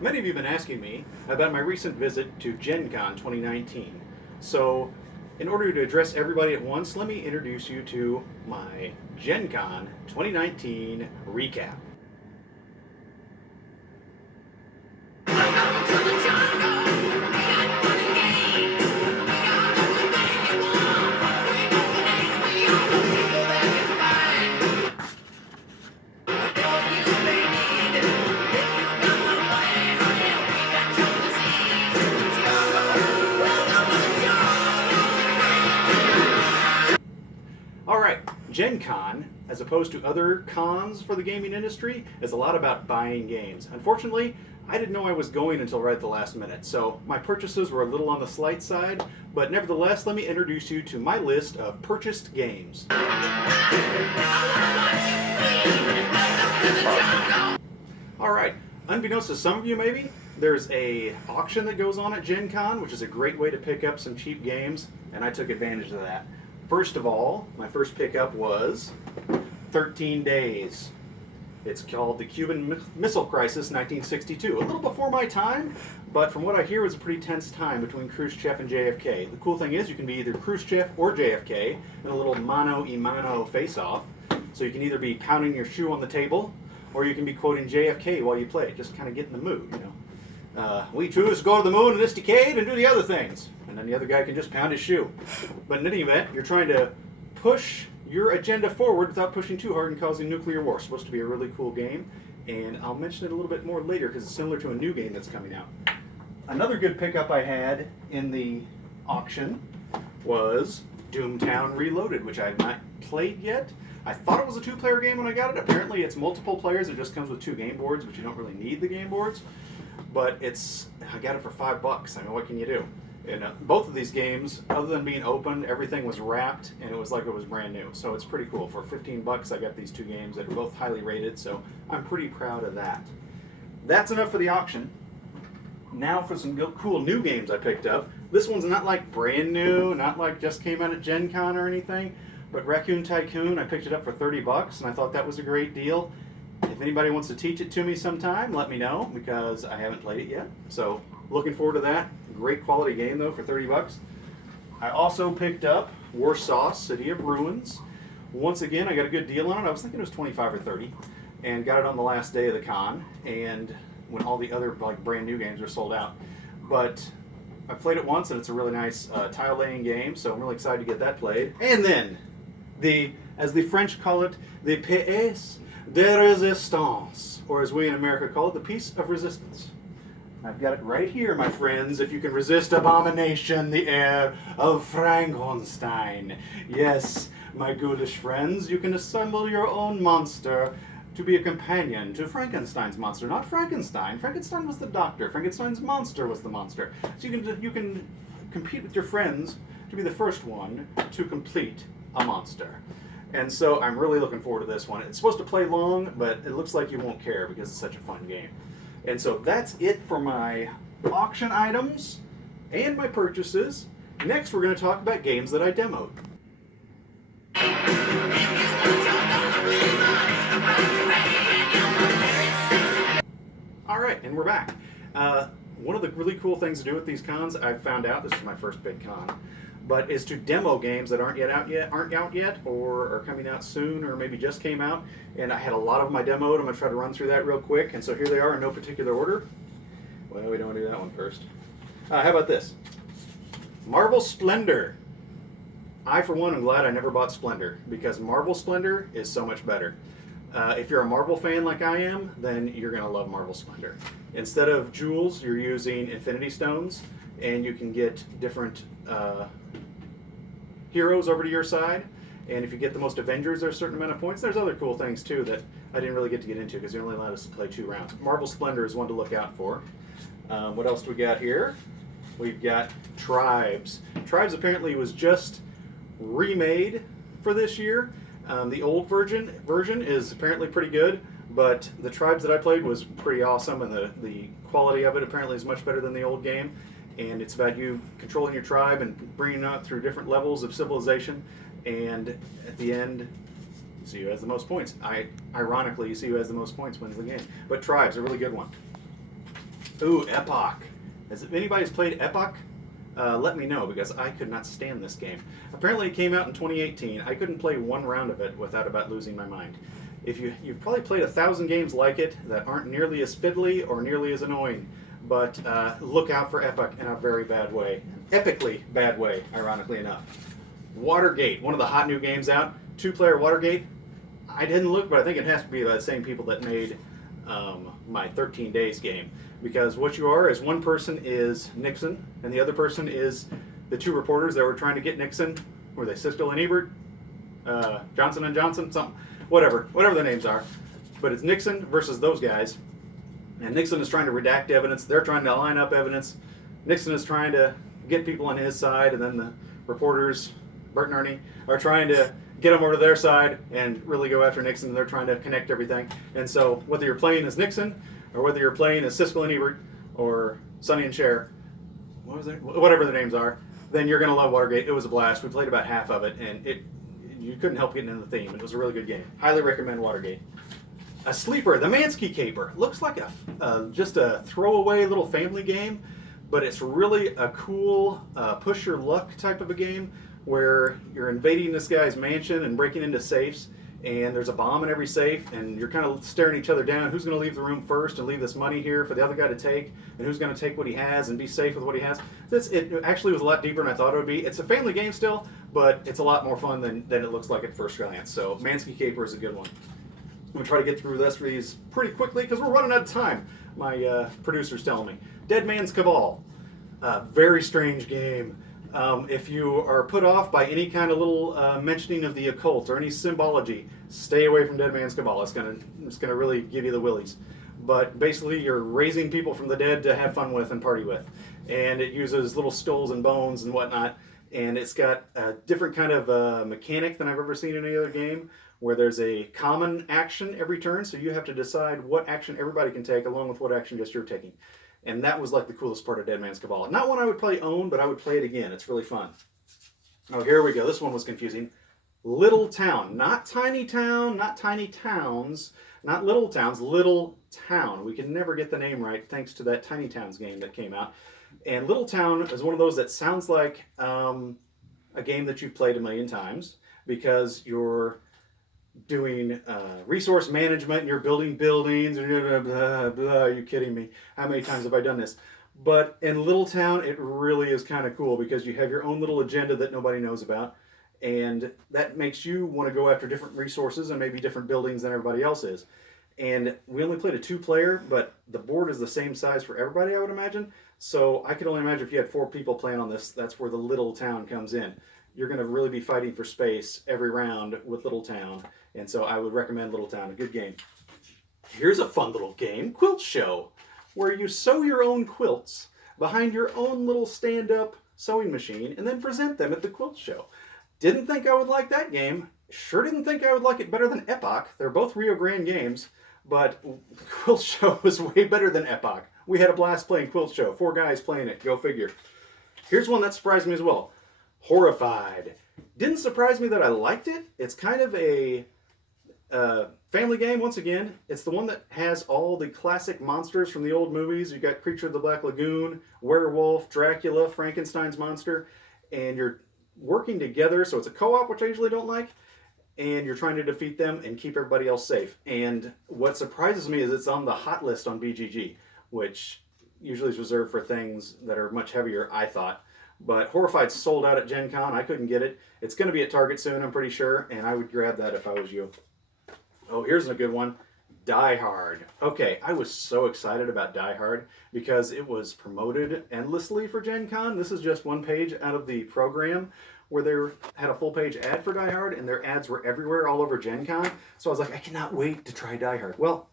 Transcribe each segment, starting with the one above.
Many of you have been asking me about my recent visit to Gen Con 2019. So, in order to address everybody at once, let me introduce you to my Gen Con 2019 recap. Alright, Gen Con, as opposed to other cons for the gaming industry, is a lot about buying games. Unfortunately, I didn't know I was going until right at the last minute, so my purchases were a little on the slight side, but nevertheless, let me introduce you to my list of purchased games. Alright, unbeknownst to some of you maybe, there's a auction that goes on at Gen Con, which is a great way to pick up some cheap games, and I took advantage of that. First of all, my first pickup was 13 Days. It's called the Cuban Missile Crisis 1962. A little before my time, but from what I hear, it was a pretty tense time between Khrushchev and JFK. The cool thing is you can be either Khrushchev or JFK in a little mano-a-mano face-off. So you can either be pounding your shoe on the table, or you can be quoting JFK while you play. Just kind of get in the mood, you know. We choose to go to the moon in this decade and do the other things. And then the other guy can just pound his shoe. But in any event, you're trying to push your agenda forward without pushing too hard and causing nuclear war. It's supposed to be a really cool game, and I'll mention it a little bit more later because it's similar to a new game that's coming out. Another good pickup I had in the auction was Doomtown Reloaded, which I have not played yet. I thought it was a two-player game when I got it. Apparently it's multiple players. It just comes with two game boards, but you don't really need the game boards. But I got it for $5. I mean, what can you do? And both of these games, other than being open, everything was wrapped, and it was like it was brand new. So it's pretty cool. For $15, I got these two games that are both highly rated, so I'm pretty proud of that. That's enough for the auction. Now for some cool new games I picked up. This one's not like brand new, not like just came out at Gen Con or anything, but Raccoon Tycoon, I picked it up for $30, and I thought that was a great deal. If anybody wants to teach it to me sometime, let me know, because I haven't played it yet. So, looking forward to that. Great quality game, though, for $30. I also picked up Warsaw City of Ruins. Once again, I got a good deal on it. I was thinking it was $25 or $30, and got it on the last day of the con, and when all the other like brand new games are sold out. But I played it once, and it's a really nice tile-laying game, so I'm really excited to get that played. And then, as the French call it, the pièce de résistance, or as we in America call it, the piece of resistance. I've got it right here, my friends. If you can resist abomination, the heir of Frankenstein. Yes, my ghoulish friends, you can assemble your own monster to be a companion to Frankenstein's monster. Not Frankenstein. Frankenstein was the doctor. Frankenstein's monster was the monster. So you can compete with your friends to be the first one to complete a monster. And so I'm really looking forward to this one. It's supposed to play long, but it looks like you won't care because it's such a fun game. And so that's it for my auction items and my purchases. Next, we're going to talk about games that I demoed. All right, and we're back. One of the really cool things to do with these cons, I've found out, this is my first big con, but is to demo games that aren't out yet, or are coming out soon, or maybe just came out. And I had a lot of them I demoed. I'm going to try to run through that real quick. And so here they are in no particular order. Well, we don't want to do that one first. How about this? Marvel Splendor. I, for one, am glad I never bought Splendor, because Marvel Splendor is so much better. If you're a Marvel fan like I am, then you're going to love Marvel Splendor. Instead of jewels, you're using Infinity Stones, and you can get different heroes over to your side. And if you get the most Avengers, there's a certain amount of points. There's other cool things, too, that I didn't really get to get into because they only allowed us to play 2 rounds. Marvel Splendor is one to look out for. What else do we got here? We've got Tribes. Tribes apparently was just remade for this year. The old version is apparently pretty good, but the Tribes that I played was pretty awesome, and the quality of it apparently is much better than the old game. And it's about you controlling your tribe and bringing it out through different levels of civilization. And at the end, you see who has the most points. Ironically, you see who has the most points wins the game. But Tribes, a really good one. Ooh, Epoch. Has anybody's played Epoch? Let me know because I could not stand this game. Apparently, it came out in 2018. I couldn't play one round of it without about losing my mind. If you've probably played 1,000 games like it that aren't nearly as fiddly or nearly as annoying, but look out for Epoch in a very bad way, epically bad way, ironically enough. Watergate, one of the hot new games out. 2-player Watergate. I didn't look, but I think it has to be by the same people that made my 13 Days game. Because what you are is one person is Nixon, and the other person is the two reporters that were trying to get Nixon. Were they Siskel and Ebert? Johnson and Johnson? Something. Whatever the names are. But it's Nixon versus those guys. And Nixon is trying to redact evidence. They're trying to line up evidence. Nixon is trying to get people on his side, and then the reporters, Bert and Ernie, are trying to get them over to their side and really go after Nixon. They're trying to connect everything. And so whether you're playing as Nixon or whether you're playing as Siskel and Ebert or Sonny and Cher, whatever the names are, then you're going to love Watergate. It was a blast. We played about half of it, and you couldn't help getting in the theme. It was a really good game. Highly recommend Watergate. A sleeper, the Mansky Caper. Looks like just a throwaway little family game, but it's really a cool push your luck type of a game where you're invading this guy's mansion and breaking into safes, and there's a bomb in every safe, and you're kind of staring each other down. Who's going to leave the room first and leave this money here for the other guy to take, and who's going to take what he has and be safe with what he has? It actually was a lot deeper than I thought it would be. It's a family game still, but it's a lot more fun than it looks like at first glance. So Mansky Caper is a good one. I'm going to try to get through the rest of these pretty quickly because we're running out of time. My producer's telling me. Dead Man's Cabal. Very strange game. If you are put off by any kind of little mentioning of the occult or any symbology, stay away from Dead Man's Cabal. It's gonna really give you the willies. But basically, you're raising people from the dead to have fun with and party with, and it uses little skulls and bones and whatnot. And it's got a different kind of mechanic than I've ever seen in any other game, where there's a common action every turn, so you have to decide what action everybody can take along with what action just you're taking. And that was like the coolest part of Dead Man's Cabal. Not one I would play own, but I would play it again. It's really fun. Oh, here we go. This one was confusing. Little Town. Not Tiny Town, not Tiny Towns, not Little Towns, Little Town. We can never get the name right thanks to that Tiny Towns game that came out. And Little Town is one of those that sounds like a game that you've played a million times because you're doing resource management and you're building buildings and blah, blah, blah. Are you kidding me? How many times have I done this? But in Little Town, it really is kind of cool because you have your own little agenda that nobody knows about, and that makes you want to go after different resources and maybe different buildings than everybody else is. And we only played a 2-player, but the board is the same size for everybody, I would imagine. So I could only imagine if you had 4 people playing on this, that's where the Little Town comes in. You're going to really be fighting for space every round with Little Town. And so I would recommend Little Town, a good game. Here's a fun little game, Quilt Show, where you sew your own quilts behind your own little stand-up sewing machine and then present them at the quilt show. Didn't think I would like that game. Sure didn't think I would like it better than Epoch. They're both Rio Grande games, but Quilt Show was way better than Epoch. We had a blast playing Quilt Show. 4 guys playing it. Go figure. Here's one that surprised me as well. Horrified. Didn't surprise me that I liked it. It's kind of a family game, once again. It's the one that has all the classic monsters from the old movies. You've got Creature of the Black Lagoon, Werewolf, Dracula, Frankenstein's monster, and you're working together, so it's a co-op, which I usually don't like, and you're trying to defeat them and keep everybody else safe. And what surprises me is it's on the hot list on BGG, which usually is reserved for things that are much heavier, I thought. But Horrified sold out at Gen Con. I couldn't get it. It's going to be at Target soon, I'm pretty sure, and I would grab that if I was you. Oh, here's a good one. Die Hard. Okay, I was so excited about Die Hard because it was promoted endlessly for Gen Con. This is just one page out of the program where they had a full page ad for Die Hard, and their ads were everywhere all over Gen Con. So I was like, I cannot wait to try Die Hard. Well,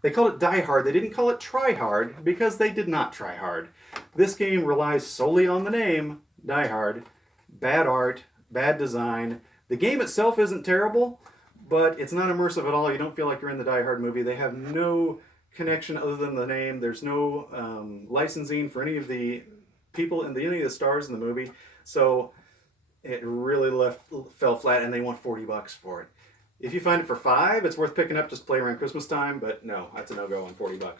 they called it Die Hard. They didn't call it Try Hard because they did not try hard. This game relies solely on the name, Die Hard. Bad art, bad design. The game itself isn't terrible, but it's not immersive at all. You don't feel like you're in the Die Hard movie. They have no connection other than the name. There's no licensing for any of the people and any of the stars in the movie. So it really fell flat, and they want $40 for it. If you find it for $5, it's worth picking up. Just play around Christmas time, but no, that's a no-go on $40.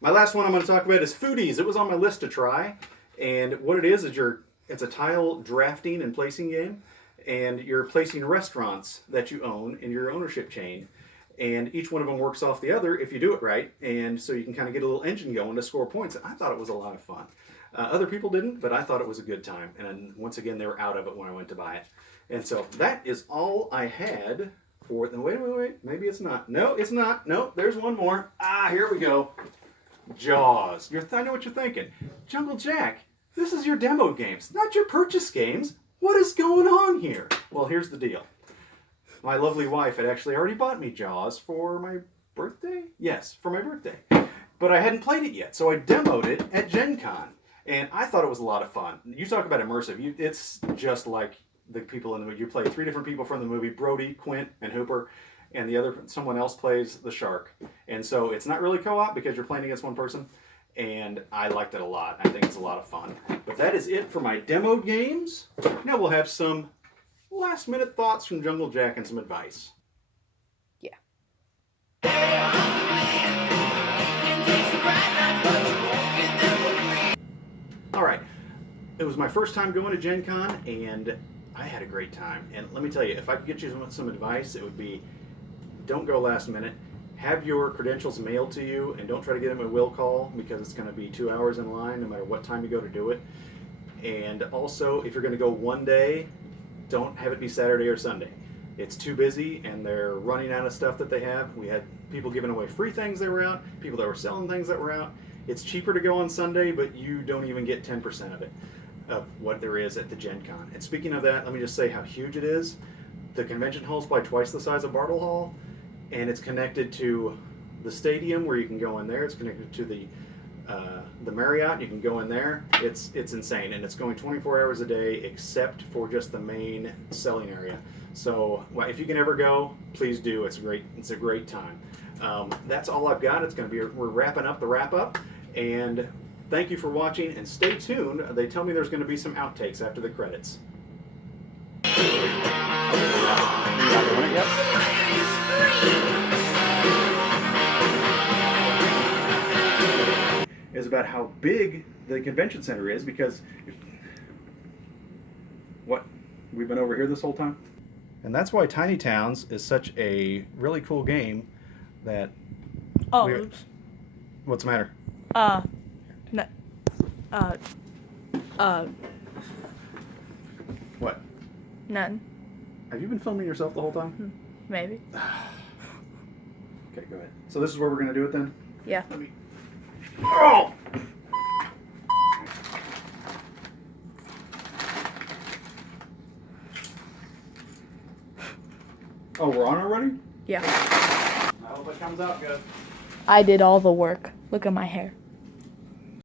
My last one I'm going to talk about is Foodies. It was on my list to try, and what it is it's a tile drafting and placing game, and you're placing restaurants that you own in your ownership chain, and each one of them works off the other if you do it right, and so you can kind of get a little engine going to score points. I thought it was a lot of fun. Other people didn't, but I thought it was a good time, and once again, they were out of it when I went to buy it. And so that is all I had for it. Wait. Maybe it's not. No, it's not. No, there's one more. Here we go. Jaws. I know what you're thinking. Jungle Jack, this is your demo games, not your purchase games. What is going on here? Well, here's the deal. My lovely wife had actually already bought me Jaws for my birthday? Yes, for my birthday. But I hadn't played it yet, so I demoed it at Gen Con. And I thought it was a lot of fun. You talk about immersive. It's just like the people in the movie. You play 3 different people from the movie, Brody, Quint, and Hooper. And someone else plays the shark. And so it's not really co-op because you're playing against one person. And I liked it a lot. I think it's a lot of fun. But that is it for my demo games. Now we'll have some last minute thoughts from Jungle Jack and some advice. Yeah. All right. It was my first time going to Gen Con, and I had a great time. And let me tell you, if I could get you some advice, it would be don't go last minute. Have your credentials mailed to you, and don't try to get them a will call because it's going to be 2 hours in line no matter what time you go to do it. And also, if you're going to go one day, don't have it be Saturday or Sunday. It's too busy, and they're running out of stuff that they have. We had people giving away free things that were out, people that were selling things that were out. It's cheaper to go on Sunday, but you don't even get 10% of it, of what there is at the Gen Con. And speaking of that, let me just say how huge it is. The convention hall's probably twice the size of Bartle Hall, and it's connected to the stadium where you can go in there. It's connected to the Marriott. You can go in there. It's insane, and it's going 24 hours a day except for just the main selling area. So if you can ever go, please do. It's great. It's a great time. That's all I've got. We're wrapping up the wrap up, and thank you for watching. And stay tuned. They tell me there's going to be some outtakes after the credits. Is about how big the convention center is, because we've been over here this whole time, and that's why Tiny Towns is such a really cool game. That Oops. What's the matter? What? None. Have you been filming yourself the whole time? Maybe. Okay, go ahead. So this is where we're gonna do it then? Yeah. Oh! Oh, we're on already? Yeah. I hope it comes out good. I did all the work. Look at my hair.